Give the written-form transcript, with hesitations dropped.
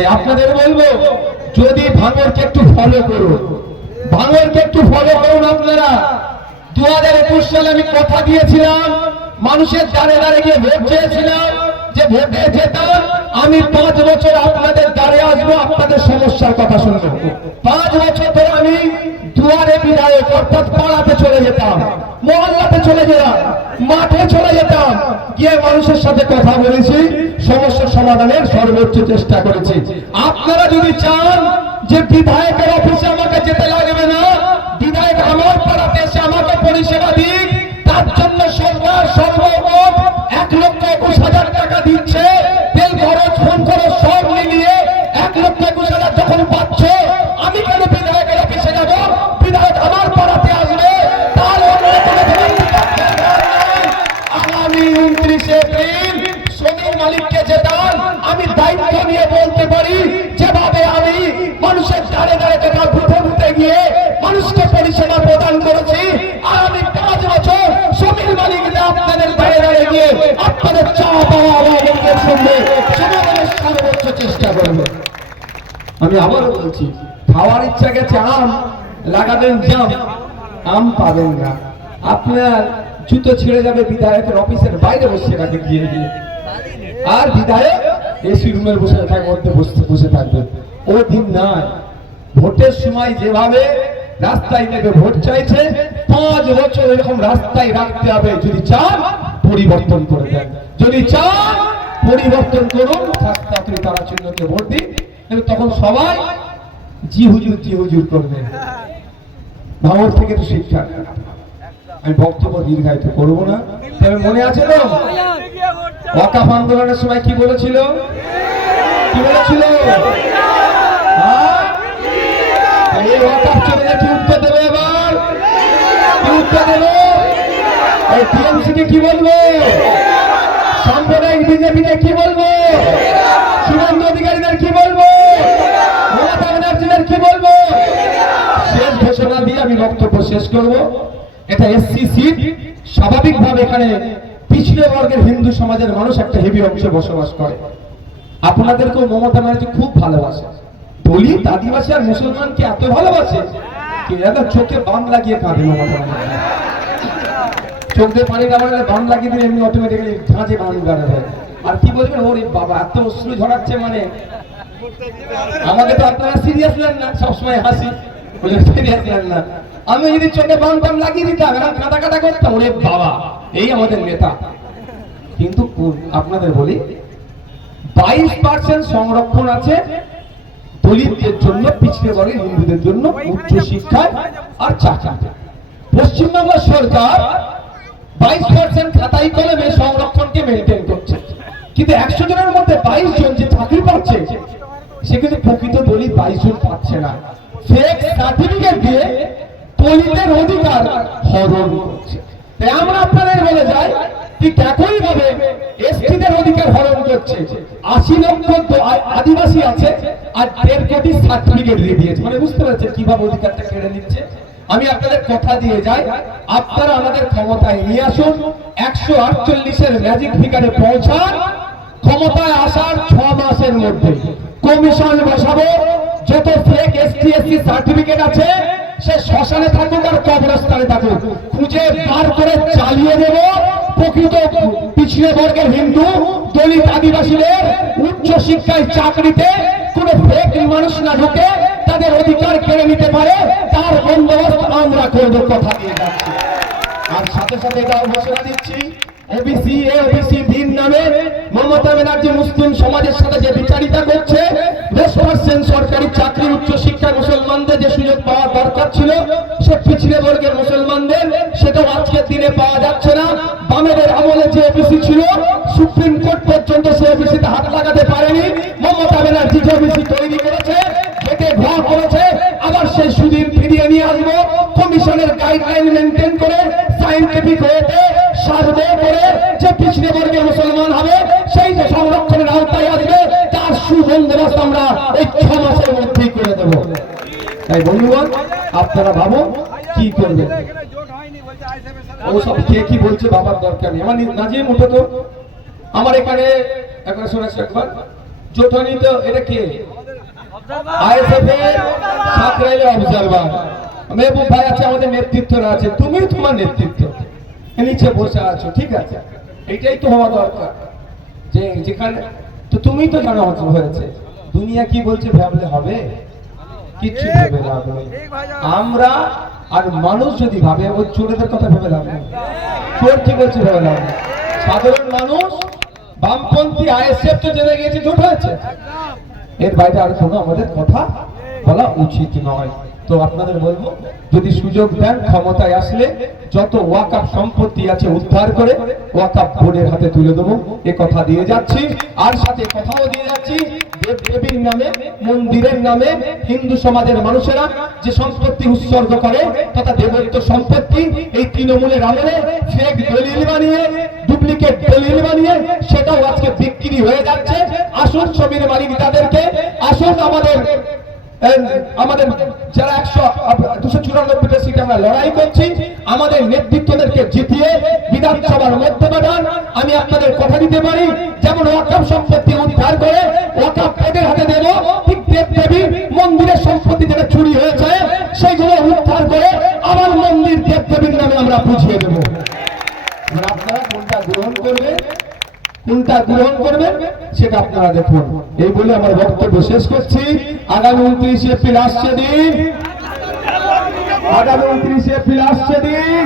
তাই আপনাদের বলবো, যদি ভাঙরকে একটু ফলো করুন, ভাঙরকে একটু ফলো করুন আপনারা। 2021 সালে আমি কথা দিয়েছিলাম, মানুষের দ্বারে দ্বারে গিয়ে ভোট চেয়েছিলাম যে ভোটে যেতাম আমি 5 বছর আপনাদের দ্বারে আসবো, আপনাদের সমস্যার কথা শুনবো। 5 বছর ধরে আমি দুয়ারে বিধায়ক অর্থাৎ পাড়াতে চলে যেতাম, মহল্লাতে চলে যেতাম, মাঠে চলে যেতাম, গিয়ে মানুষের সাথে কথা বলেছি, সমস্যার সমাধানের সর্বোচ্চ চেষ্টা করেছি। আপনারা যদি চান যে বিধায়কের অফিসে আমাকে যেতে লাগবে না, বিধায়ক আমার পাড়াতে এসে আমাকে পরিষেবা দিক, তার জন্য সরকার সর্বমোট 1,21,000 টাকা দিচ্ছে। তেল খরচ, ফোন খরচ সব মিলিয়ে 1,21,000 যখন পাচ্ছ, আমি কেন বিধায়কের অফিসে যাব? বিধায়ক আমার পাড়াতে আসবে, তার আগামী 29 এপ্রিল শ্রমিক মালিককে জেতান। আমি দায়িত্ব নিয়ে বলতে পারি, যেভাবে আমি মানুষের দ্বারে দ্বারে তথা বুথে বুথে গিয়ে মানুষকে পরিষেবা প্রদান করেছি, আর আমি 5 বছর শ্রমিক মালিকদের আপনাদের দ্বারে দ্বারে গিয়ে আপনাদের চাওয়া পাওয়া আওয়াজের সঙ্গে সমাধানের সর্বোচ্চ চেষ্টা করব। আমি আবারও বলছি, খাওয়ার ইচ্ছা গেছে আম, লাগাবেন জাম, আম পাবেন না। আপনার জুতো ছিঁড়ে যাবে বিধায়কের অফিসের বাইরে বসে রাখে গিয়ে গিয়ে, আর বিধায়ক এসি রুমের মধ্যে বসে থাকবে। ও দিন নাই। ভোটের সময় যেভাবে রাস্তায় নেবে ভোট চাইছে, 5 বছর এরকম রাস্তায় রাখতে হবে। যদি চান পরিবর্তন করে দেন, যদি চান পরিবর্তন করুন, আপনি তারা চিহ্নকে ভোট দিন, তখন সবাই জি হুজুর করবেন। ভাঙর থেকে তো শিক্ষা। আমি বক্তব্য দীর্ঘায়িত করবো না, তবে মনে আছে তো ওয়াকাফ আন্দোলনের সময় কি বলেছিল? কি বলেছিল? এই ওয়াকাফ চলে কি উত্তর দেবে? এবার কি উত্তর দেবে? এই টিএমসি কে কি বলবো? সাম্প্রদায়িক বিজেপিকে কি বলবো? শুভেন্দু অধিকারীদের কি বলবো? মমতা ব্যানার্জিদের কি বলবো? শেষ ঘোষণা দিয়ে আমি বক্তব্য শেষ করব। এটা এসসি সিট, স্বাভাবিকভাবে এখানে পিছড়ে বর্গের হিন্দু সমাজের মানুষ একটা হেভি অংশে বসবাস করে। আপনাদেরকেও মমতা ব্যানার্জি খুব ভালোবাসে। দলিত, আদিবাসী আর মুসলমানকে এত ভালোবাসে, চোখে বান লাগিয়ে কাঁদে মমতা ব্যানার্জি। চোখ দিয়ে পানি না মারলে বান লাগিয়ে দিলে এমনি অটোমেটিক্যালি ঝাঁঝে বান গাড়ে দেয়। আর কি বলবেন, ওরে বাবা এত অশ্রু ঝরাচ্ছে, মানে আমাকে তো আপনারা সিরিয়াস নেন না, সবসময় হাসি, সিরিয়াস নেন না। আমি যদি চোখে বান টান লাগিয়ে দিতাম, কাঁদা কাঁদা করতাম, ওরে বাবা এই আমাদের নেতা। কিন্তু আপনাদের বলি, 22% সংরক্ষণ আছে দলিতদের জন্য, পিছড়ে বর্গের হিন্দুদের জন্য উচ্চ শিক্ষায় আর চাকরিতে। পশ্চিমবাংলা সরকার 22% খাতাই কলমে সংরক্ষণকে মেনটেন করছে, কিন্তু 100 জনের মধ্যে 22 জন যে চাকরি পাচ্ছে, সে কিন্তু প্রকৃত দলিত 22 জন পাচ্ছে না। ফেক সার্টিফিকেট দিয়ে দলিতের অধিকার হরণ করছে। তাই আমরা আপনাদের বলে যাই, ঠিক একই ভাবে এসটিদের অধিকার হরণ করছে। 80 লক্ষ আদিবাসী আছে আর 1.5 কোটি সার্টিফিকেট দিয়ে দিয়েছে। মানে বুঝতে পারছেন কিভাবে অধিকারটা কেড়ে নিচ্ছে। আমি আপনাদের কথা দিয়ে যাই, আপনারা আমাদের ক্ষমতায় নিয়ে আসুন, 148-এর ম্যাজিক ফিগারে পৌঁছান। ক্ষমতায় আসার 6 মাসের মধ্যে কমিশন বসাবো। যত ফেক এসটি এসসি সার্টিফিকেট আছে, সে শ্মশানে থাকুক আর কবরস্থানে থাকুক, খুঁজে বার করে চালিয়ে দেব। প্রকৃত পিছড়ে বর্গের হিন্দু, দলিত, আদিবাসীদের উচ্চ শিক্ষায় চাকরিতে কোনো ফেক মানুষ না ঢুকে তাদের অধিকার কেড়ে নিতে পারে, তার বন্দোবস্ত আমরা করব, কথা দিয়ে যাচ্ছি। আর সাথে সাথে এটাও ঘোষণা দিচ্ছি, ওবিসি এ ওবিসি বিল নামে মমতা ব্যানার্জি মুসলিম সমাজের সাথে যে বিচারিতা করছে, 10% সরকারি চাকরি, উচ্চ শিক্ষা মুসলমানদের যে সুযোগ পাওয়া দরকার ছিল, সে পিছড়ে বর্গের মুসলমানদের সেটাও আজকের দিনে পাওয়া যাচ্ছে না। বামেদের আমলে যে ওবিসি ছিল, সুপ্রিম কোর্ট পর্যন্ত সে ওবিসিতে হাত লাগাতে পারেনি। মমতা ব্যানার্জি যে ওবিসি তৈরি করেছে, খেটে ঘা করেছে, আবার সেই সুদিন ফিরিয়ে নিয়ে আসবো। কমিশনের গাইডলাইন মেনটেন করে, সায়েন্টিফিক ওয়েতে সার্ভে করে যে পিছড়ে বর্গের মুসলমান হবে, সেই যে সংরক্ষণের আওতায় আসবে, তার সুবন্দোবস্ত আমরা এই 6 মাসের মধ্যেই করে দেব। তাই বন্ধুগণ, আপনারা ভাবুন কি করবেন। ওসব কে কি বলছে বাবার দরকার নেই, আমার নাজিম উঠো তো। আমার এখানে একবার শোনাচ্ছি, একবার জোটানি তো এটা কে? আইএসএফ এর সাকরাইলে অবজারভার মেহবুব ভাই আছে, আমাদের নেতৃত্বরা আছে, তুমিও তোমার নেতৃত্ব নিচে বসে আছো, ঠিক আছে, এইটাই তো হওয়া দরকার। যে যেখানে তো তুমি তো জানা হয়েছে দুনিয়া কি বলছে ভাবলে হবে, কিচ্ছু ভেবে লাভ নেই। আমরা আর মানুষ যদি ভাবে, ওই চোরেদের কথা ভেবে লাভ নেই, চোর কি বলছে ভেবে লাভ নেই। সাধারণ মানুষ বামপন্থী আইএসএফ তো জেনে গিয়েছে জোট হয়েছে, এর বাইরে আর কোনো আমাদের কথা বলা উচিত নয়। তো আপনাদের বলবো, যদি সুযোগ দেন ক্ষমতায় আসলে যত ওয়াকফ সম্পত্তি আছে উদ্ধার করে ওয়াকফ বোর্ডের হাতে তুলে দেবো, এ কথা দিয়ে যাচ্ছি। আর সাথে কথাও দিয়ে যাচ্ছি, দেবদেবীর নামে, মন্দিরের নামে হিন্দু সমাজের মানুষেরা যে সম্পত্তি উৎসর্গ করে তথা দেবত্ব সম্পত্তি, এই তৃণমূলের আমলে ফেক দলিল বানিয়ে, ডুপ্লিকেট দলিল বানিয়ে সেটাও আজকে বিক্রি হয়ে যাচ্ছে। আসল ছবির মালিক তাদেরকে, আসল আমাদের যারা 294টা সিট আমরা লড়াই করছি, আমাদের নেতৃত্বদেরকে জিতিয়ে বিধানসভার মধ্যে পাঠান। আমি আপনাদের কথা দিতে পারি, যেমন ওয়াকফ সম্পত্তি উদ্ধার করে ওয়াকফ বোর্ডের হাতে দেব, ঠিক দেবদেবী মন্দিরের সম্পত্তি যেটা চুরি হয়েছে সেগুলো উদ্ধার করে আবার মন্দির দেবদেবীর নামে আমরা বুঝিয়ে দেব। আপনারা কোনটা গ্রহণ করবেন, কোনটা গ্রহণ করবেন সেটা আপনারা দেখুন। এই বলে আমার বক্তব্য শেষ করছি। আগামী 29 এপ্রিল আসছে দিন, আগামী 29 এপ্রিল আসছে দিন।